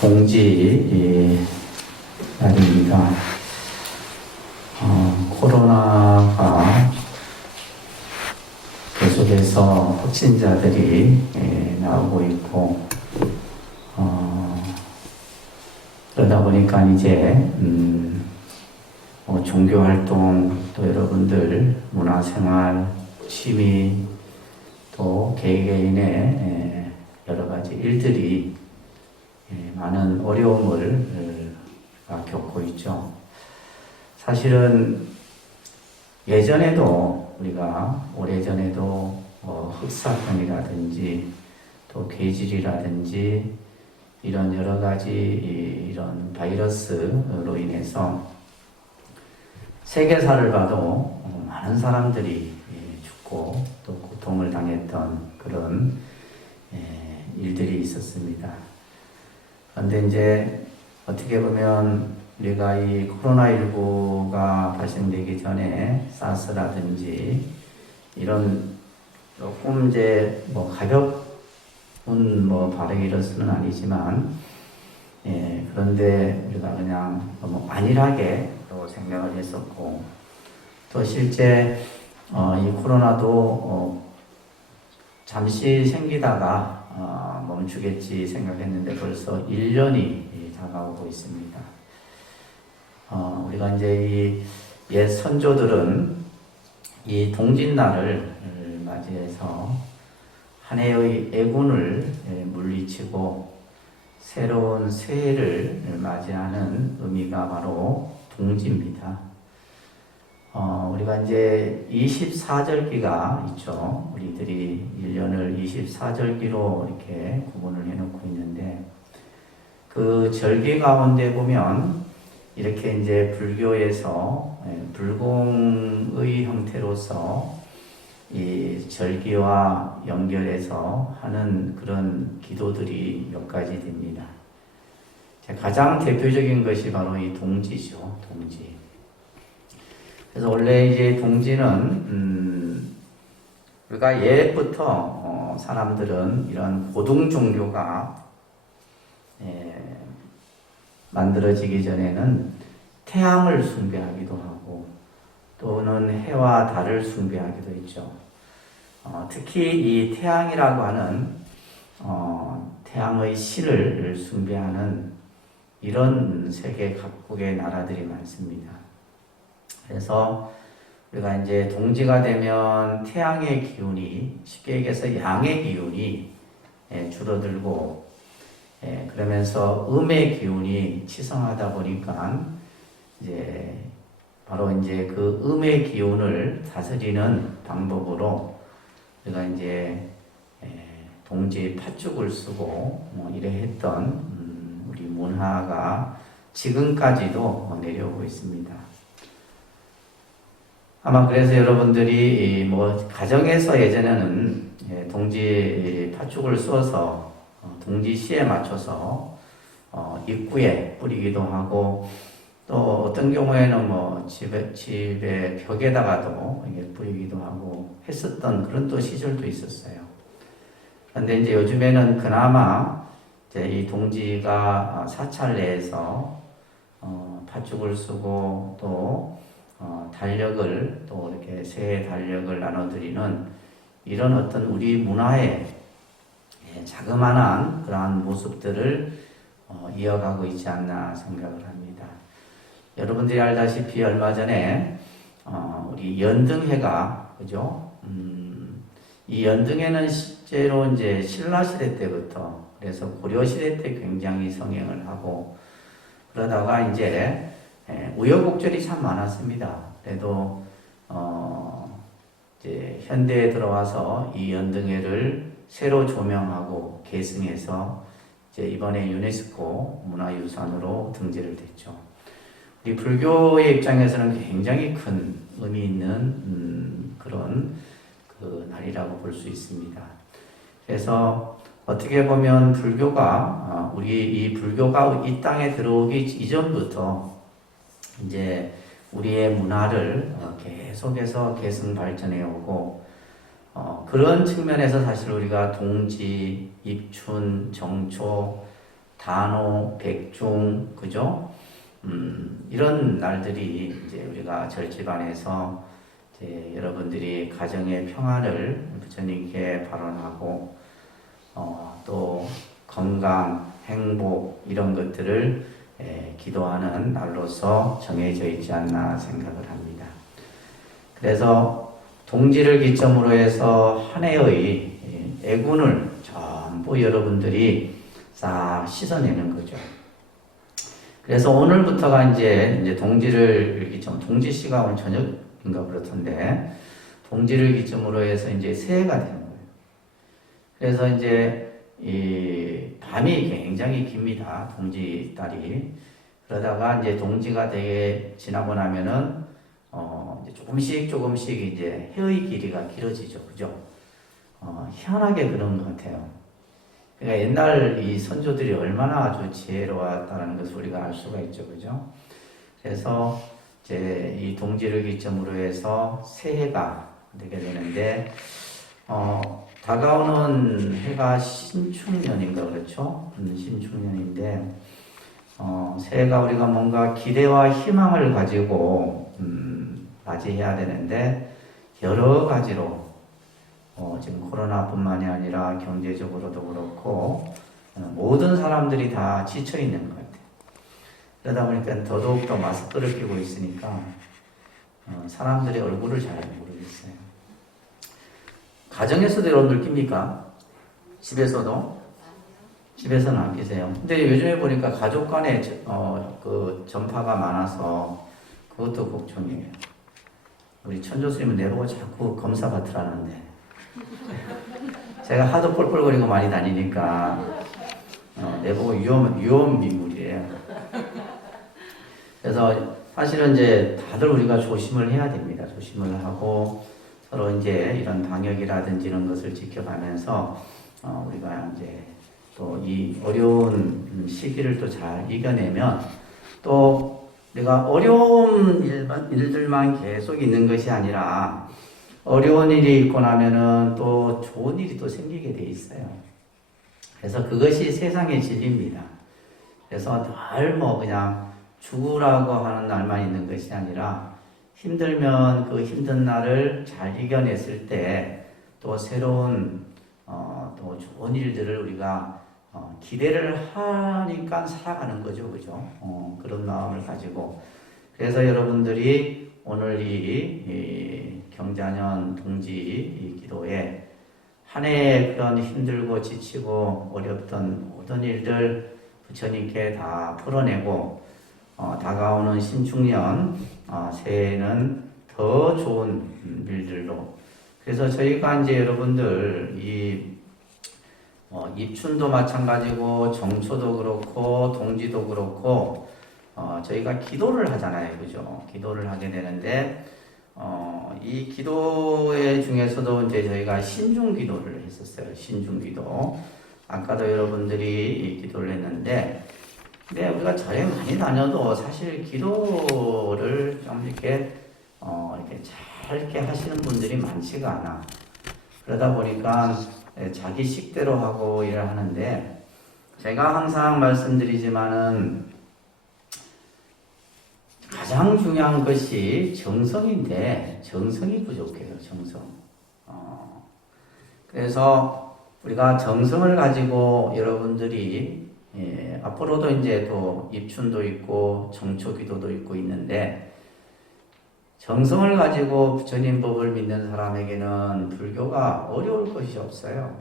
동지 날입니다. 코로나가 계속해서 확진자들이 나오고 있고, 그러다 보니까 이제 종교활동, 또 여러분들 문화생활, 취미, 또 개개인의 여러 가지 일들이 많은 어려움을 겪고 있죠. 사실은 예전에도 우리가 오래전에도 흑사병이라든지 또 괴질이라든지 이런 여러 가지 이런 바이러스로 인해서 세계사를 봐도 많은 사람들이 죽고 또 고통을 당했던 그런 일들이 있었습니다. 그런데 이제 어떻게 보면 우리가 이 코로나19가 발생되기 전에 사스라든지 이런 조금 이제 가벼운 바이러스는 아니지만 그런데 우리가 그냥 너무 안일하게 또 생각을 했었고, 또 실제 이 코로나도 잠시 생기다가 멈추겠지 생각했는데 벌써 1년이 다가오고 있습니다. 우리가 이제 이 옛 선조들은 이 동짓날을 맞이해서 한 해의 애군을 물리치고 새로운 새해를 맞이하는 의미가 바로 동지입니다. 우리가 이제 24절기가 있죠. 우리들이 1년을 24절기로 이렇게 구분을 해놓고 있는데, 그 절기 가운데 보면 이렇게 이제 불교에서 불공의 형태로서 이 절기와 연결해서 하는 그런 기도들이 몇 가지 됩니다. 가장 대표적인 것이 바로 이 동지죠. 동지. 그래서 원래 이제 동지는 우리가 옛부터 사람들은 이런 고등 종교가 만들어지기 전에는 태양을 숭배하기도 하고 또는 해와 달을 숭배하기도 했죠. 특히 이 태양이라고 하는 태양의 신을 숭배하는 이런 세계 각국의 나라들이 많습니다. 그래서 우리가 이제 동지가 되면 태양의 기운이, 쉽게 얘기해서 양의 기운이 줄어들고, 그러면서 음의 기운이 치성하다 보니까 이제 바로 이제 그 음의 기운을 다스리는 방법으로 우리가 이제 동지 팥죽을 쓰고 이래 했던 우리 문화가 지금까지도 내려오고 있습니다. 아마 그래서 여러분들이 가정에서 예전에는 동지 팥죽을 쏘아서 동지시에 맞춰서 입구에 뿌리기도 하고, 또 어떤 경우에는 집에 벽에다가도 이게 뿌리기도 하고 했었던 그런 또 시절도 있었어요. 그런데 이제 요즘에는 그나마 이제 이 동지가 사찰 내에서 팥죽을 쓰고 또 달력을 또 이렇게 새해 달력을 나눠드리는 이런 어떤 우리 문화의 자그마한 그러한 모습들을 이어가고 있지 않나 생각을 합니다. 여러분들이 알다시피 얼마 전에 우리 연등해가, 그죠? 이 연등해는 실제로 이제 신라 시대 때부터, 그래서 고려 시대 때 굉장히 성행을 하고, 그러다가 이제 우여곡절이 참 많았습니다. 그래도 이제 현대에 들어와서 이 연등해를 새로 조명하고 계승해서 이제 이번에 유네스코 문화유산으로 등재를 됐죠. 우리 불교의 입장에서는 굉장히 큰 의미 있는 그런 그 날이라고 볼 수 있습니다. 그래서 어떻게 보면 불교가 우리 이 불교가 이 땅에 들어오기 이전부터 이제 우리의 문화를 계속해서 계승 발전해 오고, 그런 측면에서 사실 우리가 동지, 입춘, 정초, 간호, 백중, 그죠? 이런 날들이 이제 우리가 절집안에서 이제 여러분들이 가정의 평화를 부처님께 발언하고, 또 건강, 행복, 이런 것들을 기도하는 날로서 정해져 있지 않나 생각을 합니다. 그래서 동지를 기점으로 해서 한 해의 애군을 전부 여러분들이 싹 씻어내는 거죠. 그래서 오늘부터가 이제 동지를 기점, 동지시가 오늘 저녁인가 그렇던데, 동지를 기점으로 해서 이제 새해가 되는 거예요. 그래서 이제 이 밤이 굉장히 깁니다. 동지달이. 그러다가 이제 동지가 되게 지나고 나면은 이제 조금씩 이제 해의 길이가 길어지죠. 그죠? 희한하게 그런 것 같아요. 그러니까 옛날 이 선조들이 얼마나 아주 지혜로웠다는 것을 우리가 알 수가 있죠. 그죠? 그래서 이제 이 동지를 기점으로 해서 새해가 되게 되는데, 다가오는 해가 신축년인가 그렇죠? 신축년인데, 새해가 우리가 뭔가 기대와 희망을 가지고 맞이해야 되는데, 여러 가지로 지금 코로나뿐만이 아니라 경제적으로도 그렇고 모든 사람들이 다 지쳐 있는 것 같아요. 그러다 보니까 더더욱 더 마스크를 끼고 있으니까 사람들의 얼굴을 잘 모르겠어요. 가정에서도 여러분들 낍니까? 집에서도? 집에서는 안 끼세요. 근데 요즘에 보니까 가족 간에 그 전파가 많아서 그것도 걱정이에요. 우리 천조스님은 내보고 자꾸 검사 받으라는데 제가 하도 뻘뻘거리고 많이 다니니까 내보고 위험 인물이에요. 그래서 사실은 이제 다들 우리가 조심을 해야 됩니다. 조심을 하고 서로 이제 이런 방역이라든지 이런 것을 지켜가면서 우리가 이제 또 이 어려운 시기를 또 잘 이겨내면 또 우리가 어려운 일들만 계속 있는 것이 아니라 어려운 일이 있고 나면은 또 좋은 일이 또 생기게 돼 있어요. 그래서 그것이 세상의 진리입니다. 그래서 늘 뭐 그냥 죽으라고 하는 날만 있는 것이 아니라 힘들면 그 힘든 날을 잘 이겨냈을 때 또 새로운 또 좋은 일들을 우리가 기대를 하니까 살아가는 거죠. 그죠? 그런 마음을 가지고. 그래서 여러분들이 오늘 이 경자년 동지 이 기도에 한 해의 그런 힘들고 지치고 어렵던 모든 일들 부처님께 다 풀어내고 다가오는 신축년 새해에는 더 좋은 일들로. 그래서 저희가 이제 여러분들 입춘도 마찬가지고 정초도 그렇고 동지도 그렇고 저희가 기도를 하잖아요. 그죠? 기도를 하게 되는데 이 기도의 중에서도 이제 저희가 신중기도를 했었어요. 신중기도. 아까도 여러분들이 기도를 했는데, 근데 우리가 절에 많이 다녀도 사실 기도를 좀 이렇게 잘게 하시는 분들이 많지가 않아. 그러다 보니까 자기 식대로 하고 일을 하는데, 제가 항상 말씀드리지만은 가장 중요한 것이 정성인데 정성이 부족해요. 정성. 그래서 우리가 정성을 가지고 여러분들이 앞으로도 이제 또 입춘도 있고 정초기도도 있고 있는데 정성을 가지고 부처님 법을 믿는 사람에게는 불교가 어려울 것이 없어요.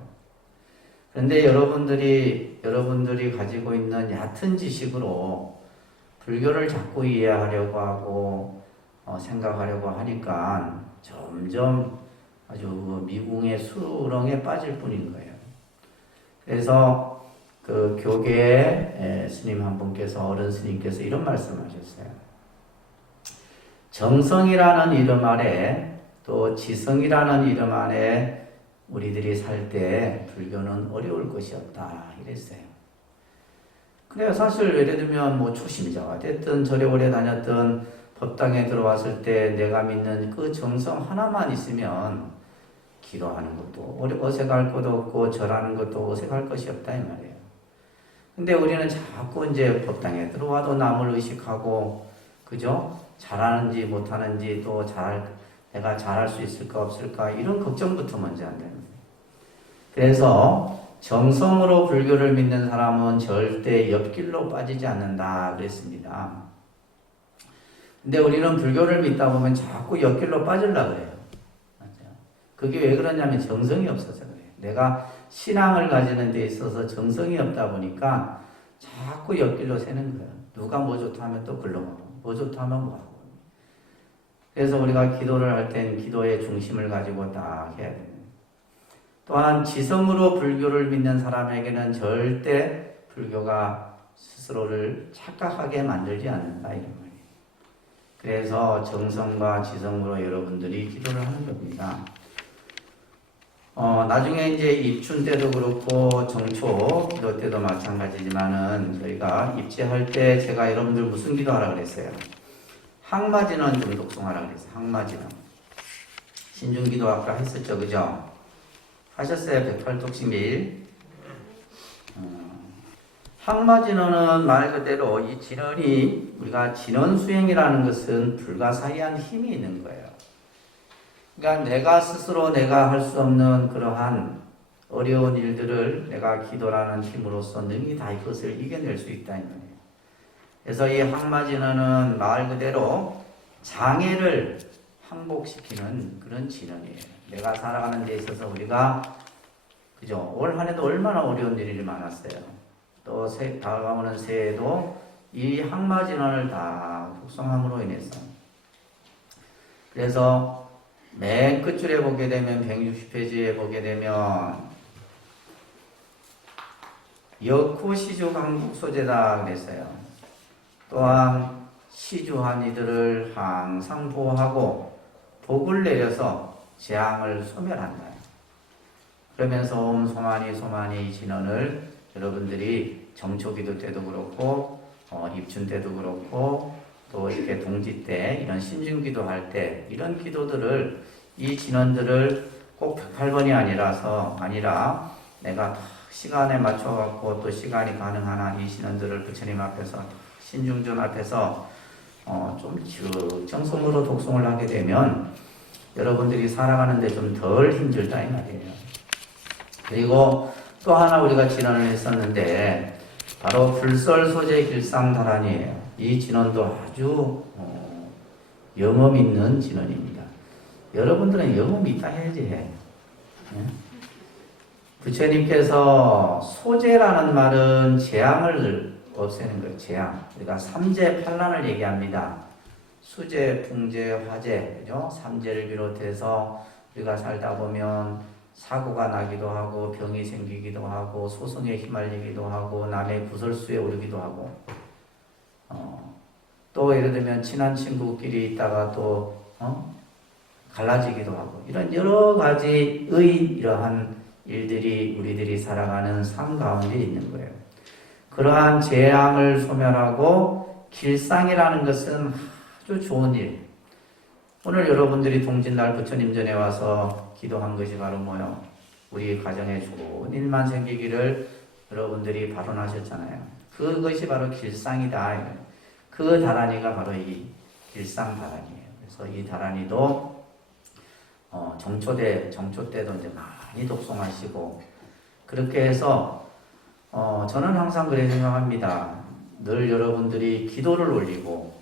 그런데 여러분들이 가지고 있는 얕은 지식으로 불교를 자꾸 이해하려고 하고 생각하려고 하니까 점점 아주 미궁의 수렁에 빠질 뿐인 거예요. 그래서 그 교계의 스님 한 분께서 어른 스님께서 이런 말씀하셨어요. 정성이라는 이름 아래 또 지성이라는 이름 안에 우리들이 살 때 불교는 어려울 것이 없다 이랬어요. 그래요. 사실 예를 들면 뭐 초심자가 됐든 절에 오래 다녔든 법당에 들어왔을 때 내가 믿는 그 정성 하나만 있으면 기도하는 것도 어색할 것도 없고 절하는 것도 어색할 것이 없다 이 말이에요. 근데 우리는 자꾸 이제 법당에 들어와도 남을 의식하고, 그죠? 잘하는지 못하는지 또 내가 잘할 수 있을까 없을까 이런 걱정부터 먼저 한다는 거예요. 그래서 정성으로 불교를 믿는 사람은 절대 옆길로 빠지지 않는다 그랬습니다. 근데 우리는 불교를 믿다 보면 자꾸 옆길로 빠지려고 그래요. 맞아요. 그게 왜 그러냐면 정성이 없어서 그래요. 내가 신앙을 가지는 데 있어서 정성이 없다 보니까 자꾸 옆길로 새는 거예요. 누가 뭐 좋다 하면 또 글로 가고, 뭐 좋다 하면 뭐 하고. 그래서 우리가 기도를 할 땐 기도의 중심을 가지고 딱 해야 돼요. 또한 지성으로 불교를 믿는 사람에게는 절대 불교가 스스로를 착각하게 만들지 않는다 이런 말이에요. 그래서 정성과 지성으로 여러분들이 기도를 하는 겁니다. 나중에 이제 입춘 때도 그렇고 정초 기도 때도 마찬가지지만은 저희가 입지할 때 제가 여러분들 무슨 기도하라 그랬어요? 항마진원 좀 독송하라 그랬어요. 항마진원. 신중기도 아까 했었죠, 그죠? 하셨어요? 108독씩 매일. 항마진원은 말 그대로 이 진원이 우리가 진원수행이라는 것은 불가사의한 힘이 있는 거예요. 그러니까 내가 스스로 내가 할 수 없는 그러한 어려운 일들을 내가 기도라는 힘으로써 능히 다 이것을 이겨낼 수 있다는 거예요. 그래서 이 항마진원은 말 그대로 장애를 항복시키는 그런 진원이에요. 내가 살아가는 데 있어서 우리가 그죠? 올 한 해도 얼마나 어려운 일이 많았어요. 또 다가오는 새해에도 이 항마진원을 다 독성함으로 인해서 그래서 맨 끝줄에 보게 되면 160페이지에 보게 되면 역후시주 강국소재다 그랬어요. 또한 시주한 이들을 항상 보호하고 복을 내려서 재앙을 소멸한다. 그러면서 옴 소만이 소만이 진원을 여러분들이 정초기도 때도 그렇고 입춘 때도 그렇고 또 이렇게 동지 때 이런 신중기도 할 때 이런 기도들을 이 진원들을 꼭 108번이 아니라 내가 시간에 맞춰 갖고 또 시간이 가능한 한 이 진원들을 부처님 앞에서 신중전 앞에서 좀 정성으로 독송을 하게 되면 여러분들이 살아가는데 좀 덜 힘들다 이 말이에요. 그리고 또 하나 우리가 진원을 했었는데 바로 불설소재 길상다란이에요. 이 진원도 아주 영험 있는 진원입니다. 여러분들은 영험이 있다 해야지 해. 부처님께서 소재라는 말은 재앙을 없애는 거예요. 재앙. 우리가 삼재 판란을 얘기합니다. 수재, 풍재, 화재, 그죠? 삼재를 비롯해서 우리가 살다 보면 사고가 나기도 하고 병이 생기기도 하고 소송에 휘말리기도 하고 남의 구설수에 오르기도 하고 또 예를 들면 친한 친구끼리 있다가 또 갈라지기도 하고 이런 여러 가지의 이러한 일들이 우리들이 살아가는 삶 가운데 있는 거예요. 그러한 재앙을 소멸하고 길상이라는 것은 아주 좋은 일. 오늘 여러분들이 동짓날 부처님 전에 와서 기도한 것이 바로 뭐요? 우리 가정에 좋은 일만 생기기를 여러분들이 발언하셨잖아요. 그것이 바로 길상이다. 그 다란이가 바로 이 길상다란이에요. 그래서 이 다란이도 정초 때도 이제 많이 독송하시고 그렇게 해서 저는 항상 그렇게 생각합니다. 늘 여러분들이 기도를 올리고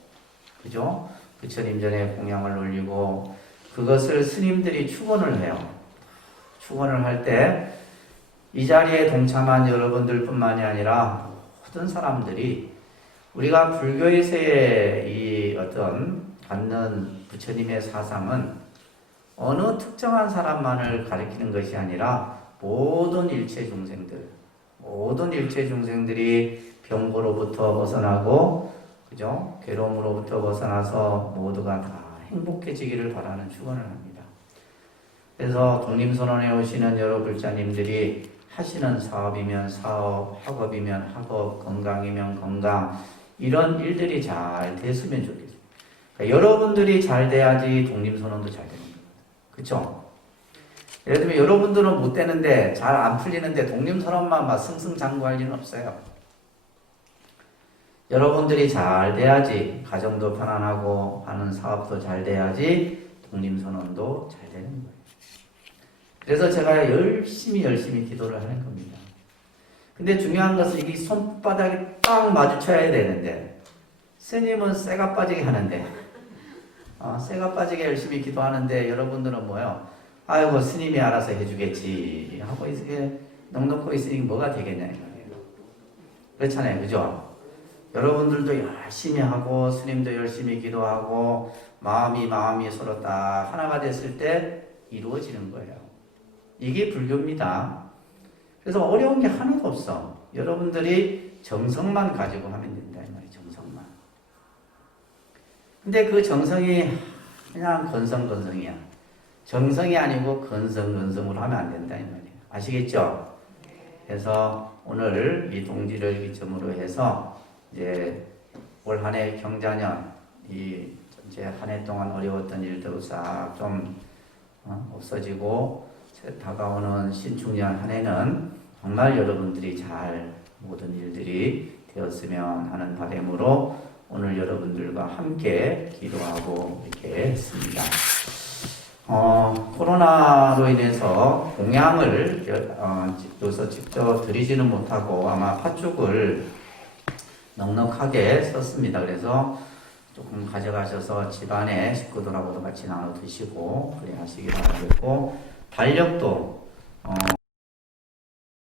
그죠? 부처님 전에 공양을 올리고 그것을 스님들이 축원을 해요. 축원을 할 때 이 자리에 동참한 여러분들 뿐만이 아니라 모든 사람들이 우리가 불교에서의 이 어떤 갖는 부처님의 사상은 어느 특정한 사람만을 가리키는 것이 아니라 모든 일체 중생들이 병고로부터 벗어나고 그죠? 괴로움으로부터 벗어나서 모두가 다 행복해지기를 바라는 축원을 합니다. 그래서 독림선언에 오시는 여러 불자님들이 하시는 사업이면 사업, 학업이면 학업, 건강이면 건강 이런 일들이 잘 됐으면 좋겠어요. 그러니까 여러분들이 잘 돼야지 독림선언도 잘 되는 거예요. 그렇죠? 예를 들면 여러분들은 못 되는데 잘 안 풀리는데 독림선언만 막 승승장구할 리는 없어요. 여러분들이 잘 돼야지 가정도 편안하고 하는 사업도 잘 돼야지 독립선언도 잘 되는 거예요. 그래서 제가 열심히 기도를 하는 겁니다. 근데 중요한 것은 이게 손바닥이 딱 마주쳐야 되는데 스님은 쇠가 빠지게 하는데 쇠가 빠지게 열심히 기도하는데 여러분들은 뭐요? 아이고 스님이 알아서 해주겠지 하고 이렇게 넉넉고 있으니 뭐가 되겠냐 이 말이에요. 그렇잖아요, 그죠? 여러분들도 열심히 하고 스님도 열심히 기도하고 마음이 서로 딱 하나가 됐을 때 이루어지는 거예요. 이게 불교입니다. 그래서 어려운 게 하나도 없어. 여러분들이 정성만 가지고 하면 된다 이 말이에요. 정성만. 근데 그 정성이 그냥 건성이야. 정성이 아니고 건성으로 하면 안 된다 이 말이에요. 아시겠죠? 그래서 오늘 이 동지를 기점으로 해서 이제 올 한 해 경자년 이 이제 한 해 동안 어려웠던 일들도 싹 좀 없어지고 다가오는 신축년 한 해는 정말 여러분들이 잘 모든 일들이 되었으면 하는 바람으로 오늘 여러분들과 함께 기도하고 이렇게 했습니다. 코로나로 인해서 공양을 여기서 직접 드리지는 못하고 아마 팥죽을 넉넉하게 썼습니다. 그래서 조금 가져가셔서 집안에 식구들하고도 같이 나눠 드시고 그래 하시기 바라겠고, 달력도